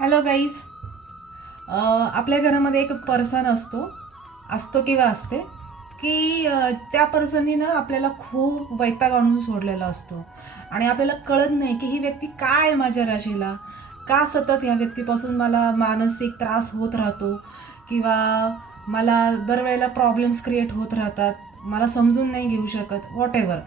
Hello guys. आपल्या घरामध्ये एक पर्सन असतो किंवा असते की त्या पर्सननी ना आपल्याला खूप वैताग आणून सोडलेला असतो आणि आपल्याला कळत नाही की ही व्यक्ती काय आहे माझ्या राशीला, का सतत ह्या व्यक्तीपासून मला मानसिक त्रास होत राहतो किंवा मला दरवेळेला प्रॉब्लेम्स क्रिएट होत राहतात, मला समजून नाही घेऊ शकत, वॉट एव्हर,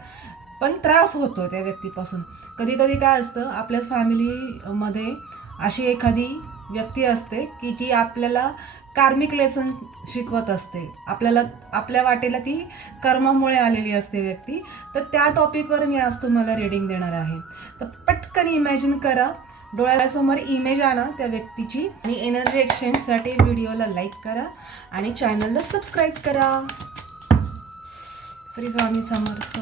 पण त्रास होतो त्या व्यक्तीपासून. कधी कधी काय असतं, आपल्या फॅमिलीमध्ये अशी एखादी व्यक्ती असते की जी आपल्याला कार्मिक लेसन शिकवत असते, आपल्या वाटेला ती कर्मामुळे आलेली असते व्यक्ती. तर त्या टॉपिकवर मी आज तुम्हाला रीडिंग देणार आहे. तर पटकन इमॅजिन करा, डोळ्यासमोर इमेज आणा त्या व्यक्तीची आणि एनर्जी एक्सचेंजसाठी व्हिडिओला लाईक करा आणि चॅनलला सबस्क्राईब करा. Shri Swami Samarth.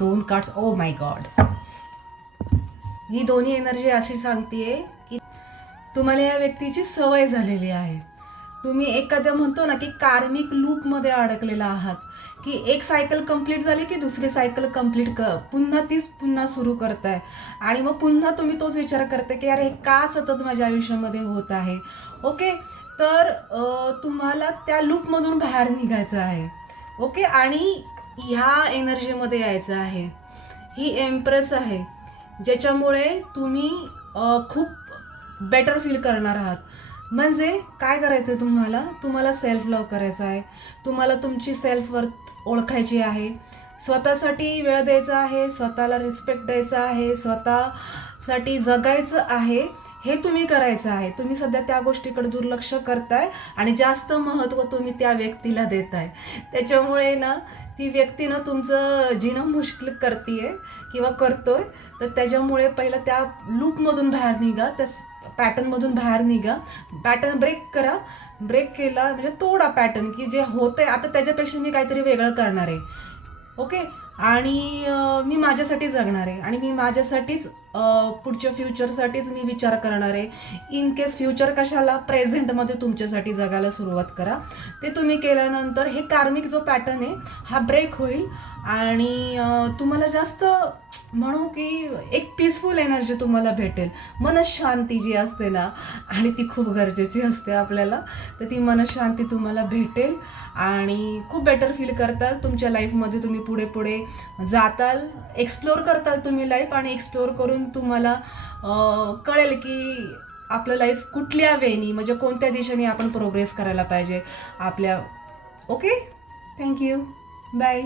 2 cards. Oh my god. ही दोन्ही एनर्जी अशी सांगतेय की तुम्हाला या व्यक्तीची सवय झालेली आहे. तुम्ही एखाद्या म्हणतो ना की कार्मिक लूपमध्ये अडकलेला आहात, की एक सायकल कंप्लीट झाली की दुसरी सायकल कंप्लीट पुन्हा सुरू करताय आणि मग पुन्हा तुम्ही तोच विचार करताय की अरे का सतत माझ्या आयुष्यामध्ये होत आहे. ओके, तर तुम्हाला त्या लूपमधून बाहेर निघायचं आहे. ओके, आणि ह्या एनर्जीमध्ये यायचं आहे. ही एम्प्रेस आहे ज्याच्यामुळे तुम्ही खूप बेटर फील करणार आहात. म्हणजे काय करायचं आहे, तुम्हाला सेल्फ लव्ह करायचं आहे, तुम्हाला तुमची सेल्फ वर्थ ओळखायची आहे, स्वतःसाठी वेळ द्यायचा आहे, स्वतःला रिस्पेक्ट द्यायचा आहे, स्वतःसाठी जगायचं आहे. हे तुम्ही करायचं आहे. तुम्ही सध्या त्या गोष्टीकडे दुर्लक्ष करताय आणि जास्त महत्त्व तुम्ही त्या व्यक्तीला देताय. त्याच्यामुळे ना ती व्यक्ती ना तुमचं जीणं मुश्किल करतीये किंवा करतोय. तर त्याच्यामुळे पहिलं त्या लूपमधून बाहेर निघा, त्या पॅटर्नमधून बाहेर निघा, पॅटर्न ब्रेक करा. ब्रेक केला म्हणजे तोडा पॅटर्न, की जे होतंय आता त्याच्यापेक्षा मी काहीतरी वेगळं करणार आहे. ओके, आणि मी माझ्यासाठी जगणार आहे आणि मी माझ्यासाठीच पुढच्या फ्युचरसाठीच मी विचार करणार आहे. इन केस फ्युचर कशाला, प्रेझेंटमध्ये तुमच्यासाठी जगायला सुरुवात करा. ते तुम्ही केल्यानंतर हे कार्मिक जो पॅटर्न आहे हा ब्रेक होईल आणि तुम्हाला जास्त म्हणू की एक पीसफुल एनर्जी तुम्हाला भेटेल. मनशांती जी असते ना, आणि ती खूप गरजेची असते आपल्याला, तर ती मनशांती तुम्हाला भेटेल आणि खूप बेटर फील करताल. तुमच्या लाईफमध्ये तुम्ही पुढे पुढे जाताल, एक्सप्लोअर करताल तुम्ही लाईफ, आणि एक्सप्लोअर करून तुम्हाला कळेल की आपलं लाईफ कुठल्या वेनी, म्हणजे कोणत्या दिशेने आपण प्रोग्रेस करायला पाहिजे आपल्या. Okay, thank you, bye.